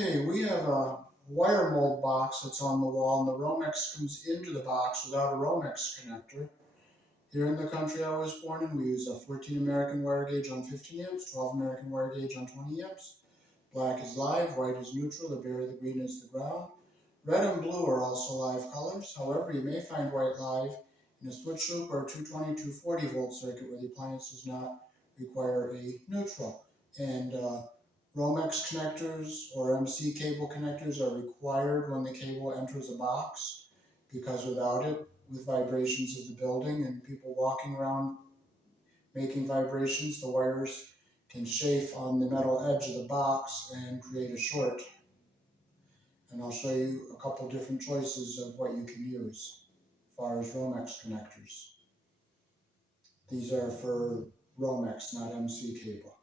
Okay, we have a wire mold box that's on the wall, and the Romex comes into the box without a Romex connector. Here in the country I was born in, we use a 14 American wire gauge on 15 amps, 12 American wire gauge on 20 amps. Black is live, white is neutral, the bare, the green is the ground. Red and blue are also live colors. However, you may find white live in a switch loop or a 220, 240 volt circuit where the appliance does not require a neutral. And Romex connectors or MC cable connectors are required when the cable enters a box, because without it, with vibrations of the building and people walking around making vibrations, the wires can chafe on the metal edge of the box and create a short. And I'll show you a couple different choices of what you can use as far as Romex connectors. These are for Romex, not MC cable.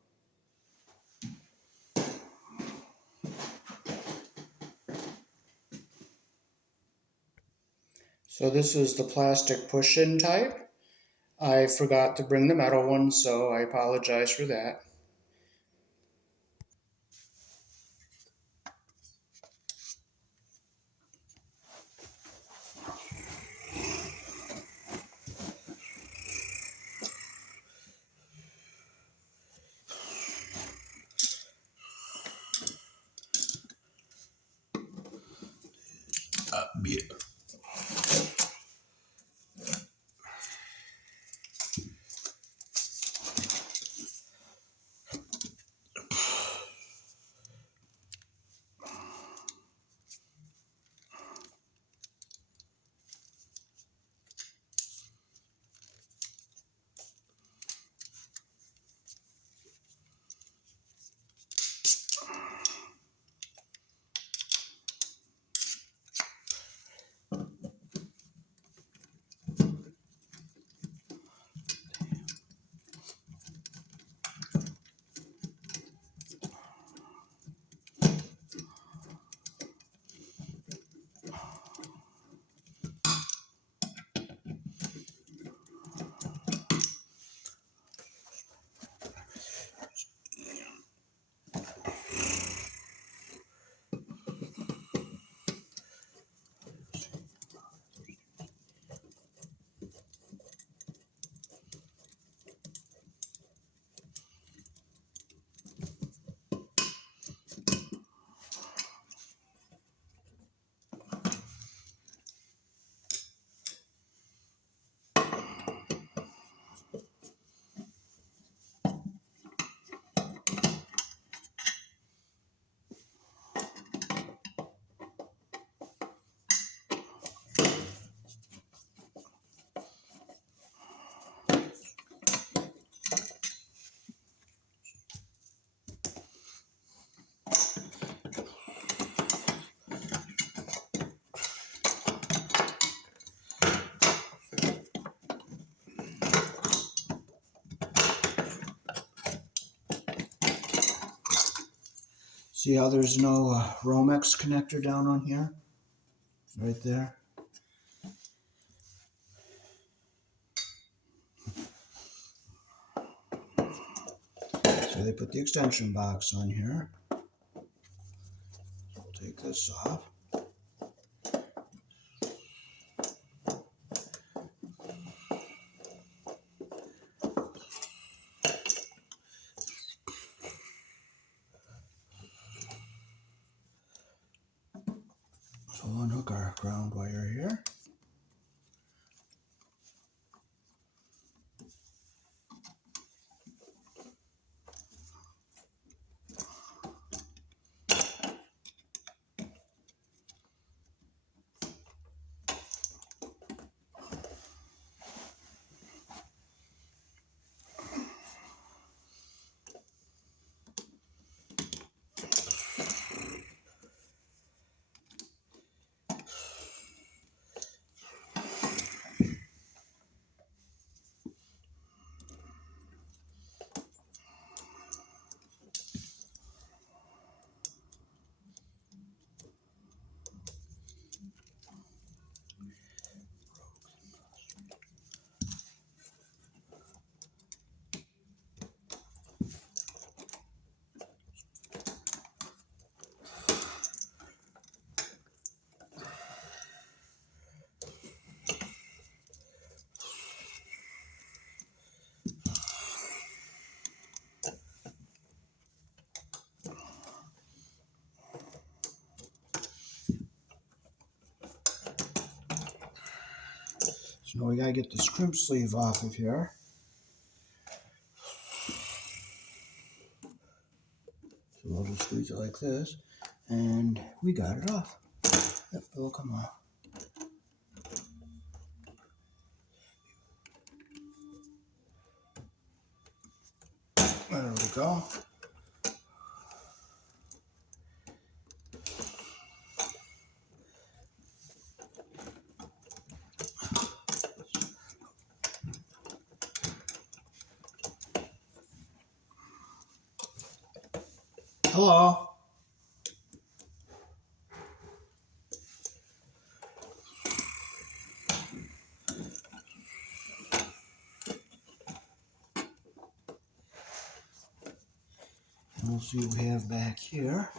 So this is the plastic push-in type. I forgot to bring the metal one, so I apologize for that. Beer. See how there's no Romex connector down on here? Right there. So they put the extension box on here. We'll take this off. So we'll unhook our ground wire here. Now we gotta get the scrimp sleeve off of here. So we'll just squeeze it like this, and we got it off. Yep, it'll come off. There we go. Hello. And we'll see what we have back here.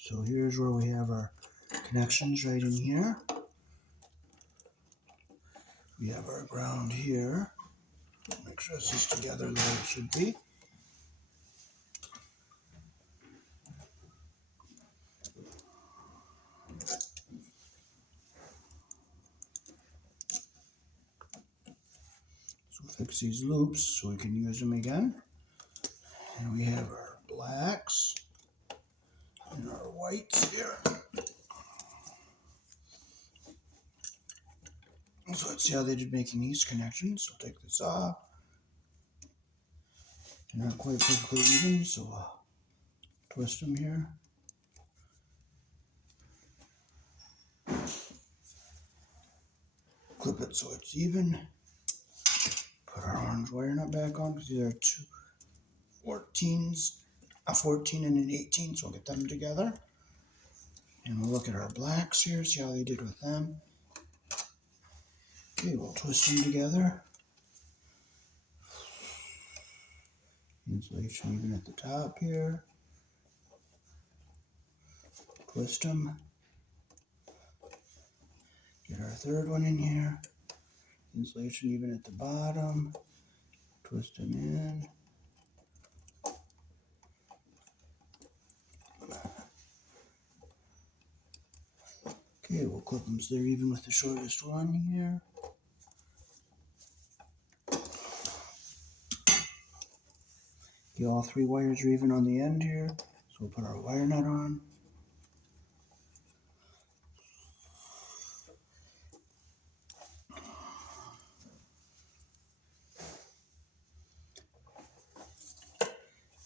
So here's where we have our connections right in here. We have our ground here. Make sure this is together the way it should be. So we'll fix these loops so we can use them again. And we have our blacks and our whites here. So let's see how they did making these connections. We'll take this off. They're not quite perfectly even, so I'll twist them here. Clip it so it's even. Put our orange wire nut back on because these are two 14s, a 14 and an 18, so we'll get them together. And we'll look at our blacks here, see how they did with them. Okay, we'll twist them together. Insulation even at the top here. Twist them. Get our third one in here. Insulation even at the bottom. Twist them in. Okay, we'll clip them so they're even with the shortest one here. Okay, all three wires are even on the end here. So we'll put our wire nut on.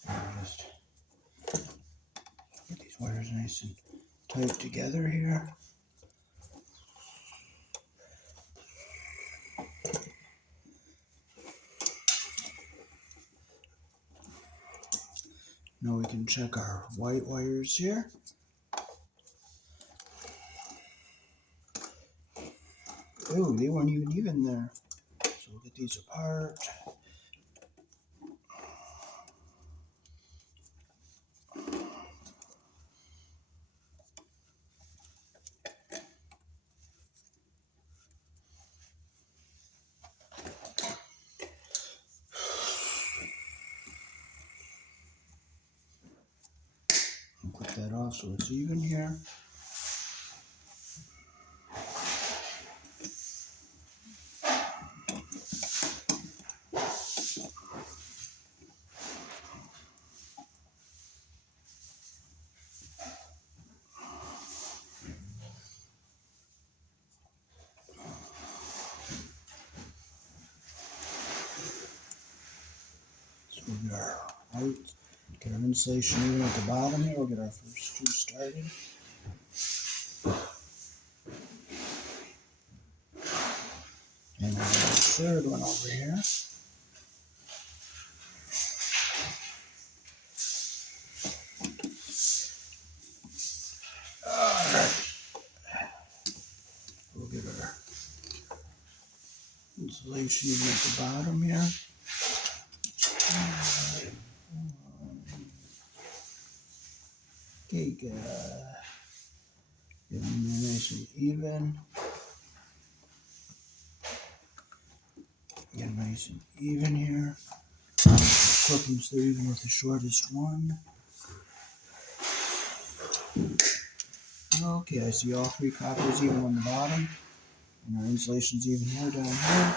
And just get these wires nice and tight together here. Now we can check our white wires here. Oh, they weren't even there. So we'll get these apart. We'll clip that off so it's even here. So we'll get our white, get our insulation even at the bottom here. We'll get our first two started. And we'll get our third one over here. insulation even at the bottom here. Okay, get them nice and even. Get them nice and even here. Clip them through even with the shortest one. Okay, I see all three coppers even on the bottom. And our insulation's even here down here.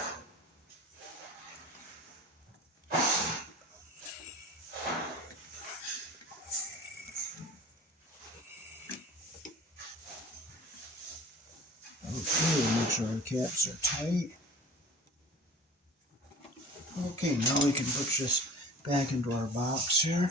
Okay, make sure our caps are tight. Okay, now we can put this back into our box here.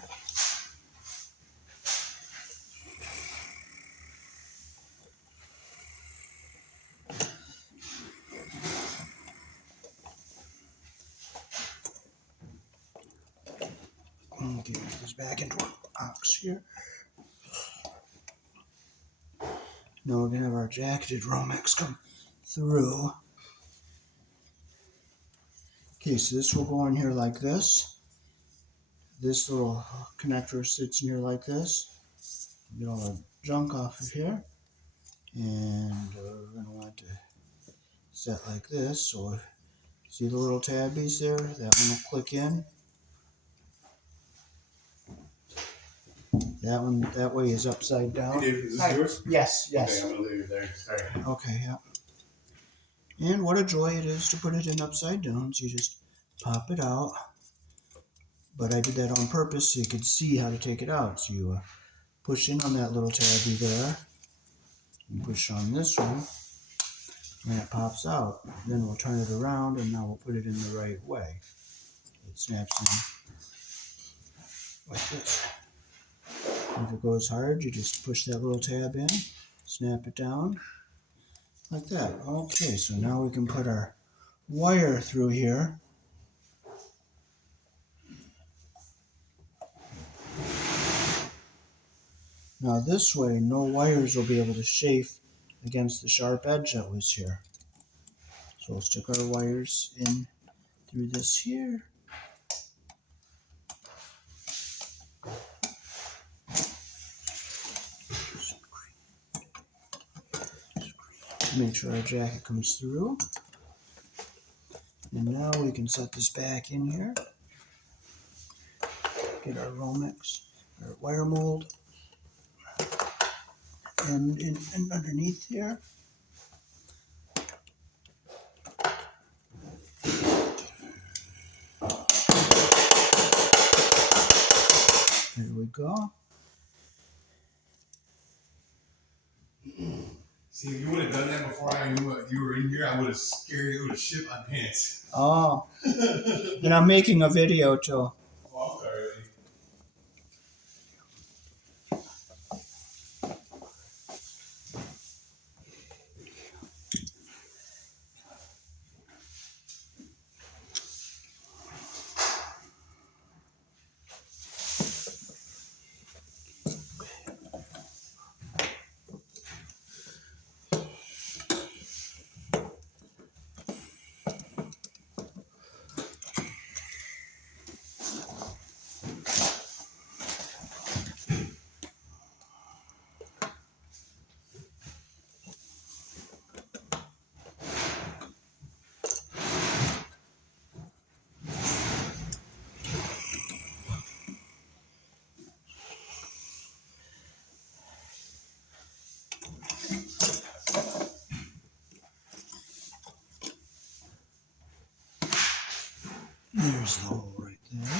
Okay, put this back into our box here. Now we're going to have our jacketed Romex come through. Okay, so this will go in here like this. This little connector sits in here like this. Get all the junk off of here. And we're going to want to set like this. So see the little tabbies there? That one will click in. That one, that way is upside down. Hey Dave, is this yours? Yes, yes. Okay, I'm gonna leave it there. Sorry. Okay, yeah. And what a joy it is to put it in upside down. So you just pop it out. But I did that on purpose so you could see how to take it out. So you push in on that little tabby there. And push on this one. And it pops out. Then we'll turn it around and now we'll put it in the right way. It snaps in like this. If it goes hard, you just push that little tab in, snap it down, like that. Okay, so now we can put our wire through here. Now this way, no wires will be able to chafe against the sharp edge that was here. So we'll stick our wires in through this here. Make sure our jacket comes through. And now we can set this back in here. Get our Romex, our wire mold, and underneath here. There we go. See, if you would have done that before I knew you were in here, I would have scared you to shit my pants. Oh, and I'm making a video too. Oh, I'm sorry. There's the hole right there.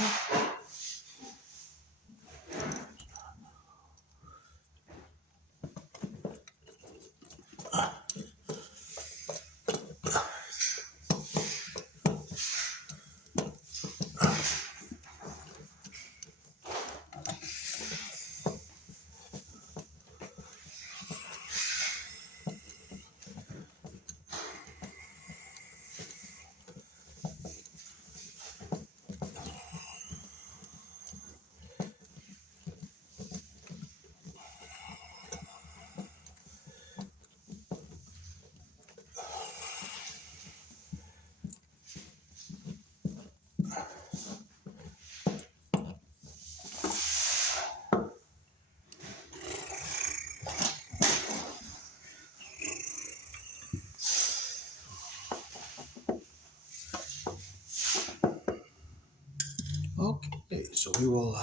we will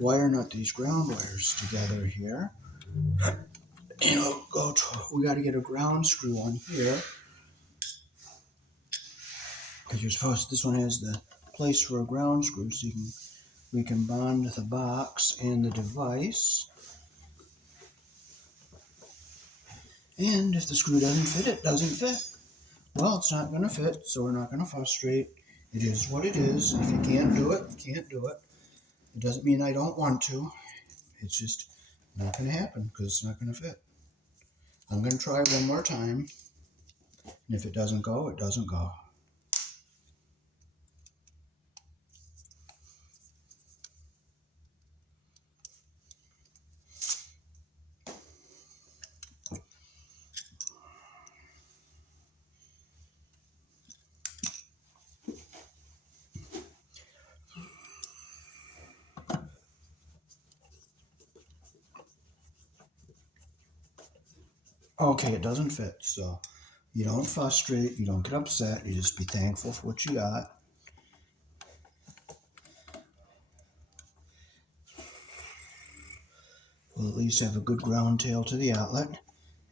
wire nut these ground wires together here. And we got to get a ground screw on here. Because you're supposed, this one has the place for a ground screw, so we can bond the box and the device. And if the screw doesn't fit, it doesn't fit. Well, it's not going to fit, so we're not going to frustrate. It is what it is. If you can't do it, you can't do it. It doesn't mean I don't want to. It's just not going to happen because it's not going to fit. I'm going to try one more time. And if it doesn't go, it doesn't go. Okay, it doesn't fit, so you don't frustrate, you don't get upset, you just be thankful for what you got. We'll at least have a good ground tail to the outlet,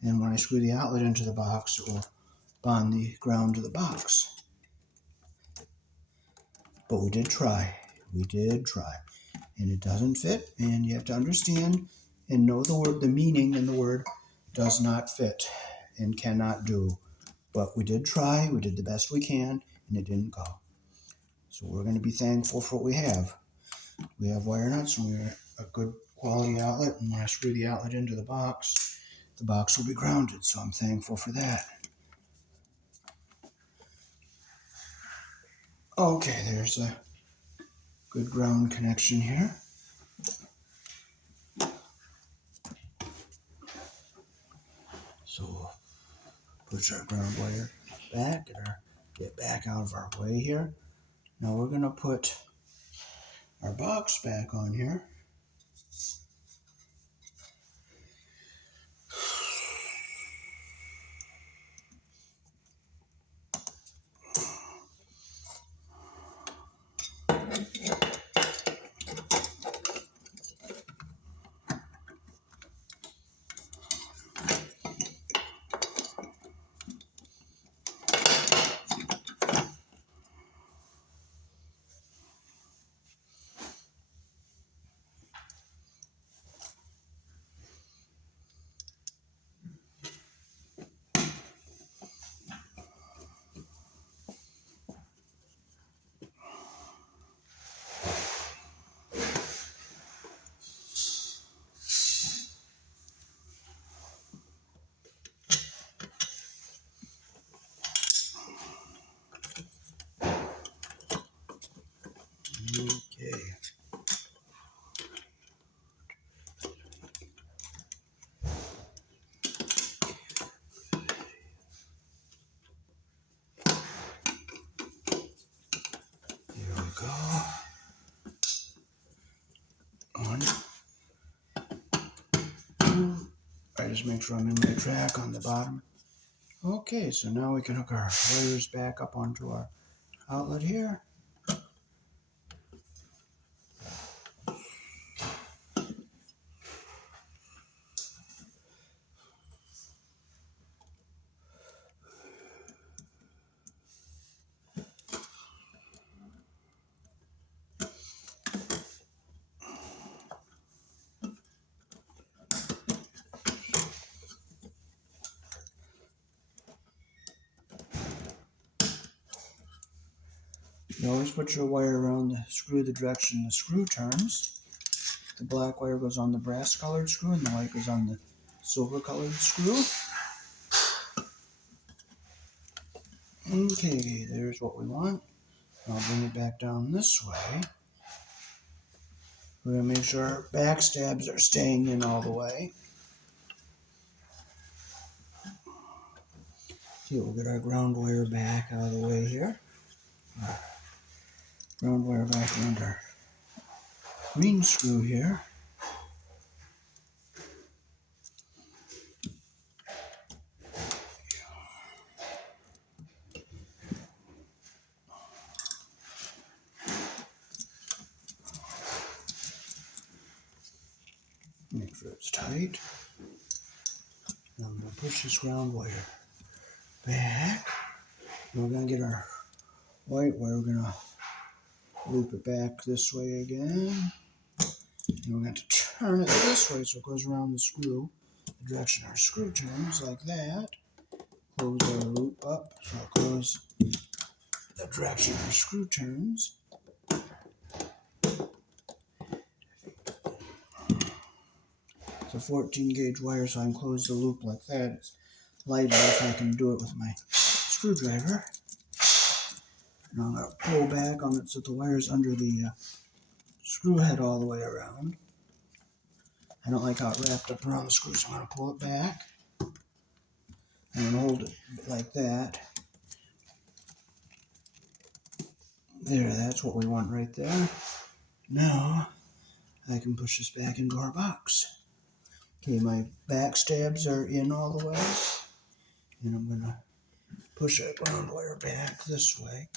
and when I screw the outlet into the box, it will bond the ground to the box. But we did try, and it doesn't fit, and you have to understand and know the word, the meaning in the word does not fit and cannot do. But we did try, we did the best we can, and it didn't go. So we're going to be thankful for what we have. We have wire nuts, and we're a good quality outlet, and when I screw the outlet into the box will be grounded, so I'm thankful for that. Okay, there's a good ground connection here. So we'll push our ground wire back, get back out of our way here. Now we're going to put our box back on here. Okay. There we go. One, two. I just make sure I'm in my track on the bottom. Okay, so now we can hook our wires back up onto our outlet here. You always put your wire around the screw the direction the screw turns. The black wire goes on the brass colored screw and the white goes on the silver colored screw. Okay, there's what we want. I'll bring it back down this way. We're going to make sure our back stabs are staying in all the way. Okay, we'll get our ground wire back out of the way here. Ground wire back around our green screw here. That's tight. Now I'm going to push this ground wire back. And we're going to get our white wire. We're going to loop it back this way again. And we're going to turn it this way so it goes around the screw. The direction our screw turns, like that. Close our loop up so it goes the direction our screw turns. It's a 14 gauge wire, so I can close the loop like that. It's light enough I can do it with my screwdriver. Now I'm going to pull back on it so the wire's under the screw head all the way around. I don't like how it wrapped up around the screw, so I'm going to pull it back. I'm going to hold it like that. There, that's what we want right there. Now, I can push this back into our box. Okay, my back stabs are in all the way. And I'm going to push that ground wire back this way.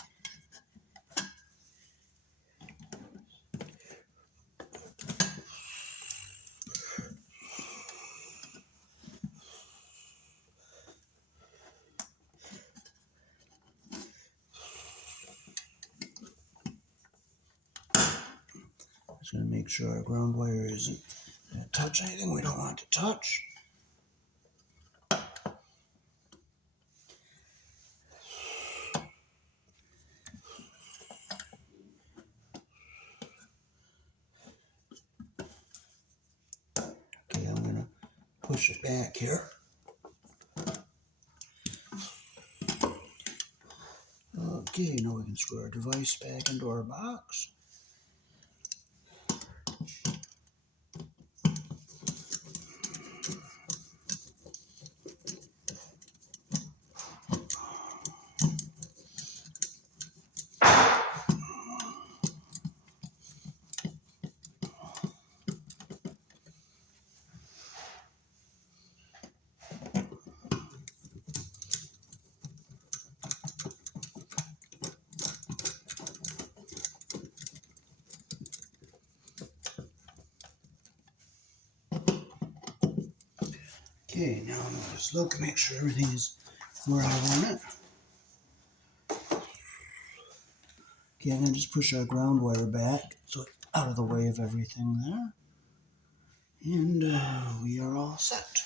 Just going to make sure our ground wire isn't going to touch anything we don't want to touch. Okay, I'm going to push it back here. Okay, now we can screw our device back into our box. Okay, now I'm going to just look and make sure everything is where I want it. Okay, I'm going to just push our ground wire back so it's out of the way of everything there. And we are all set.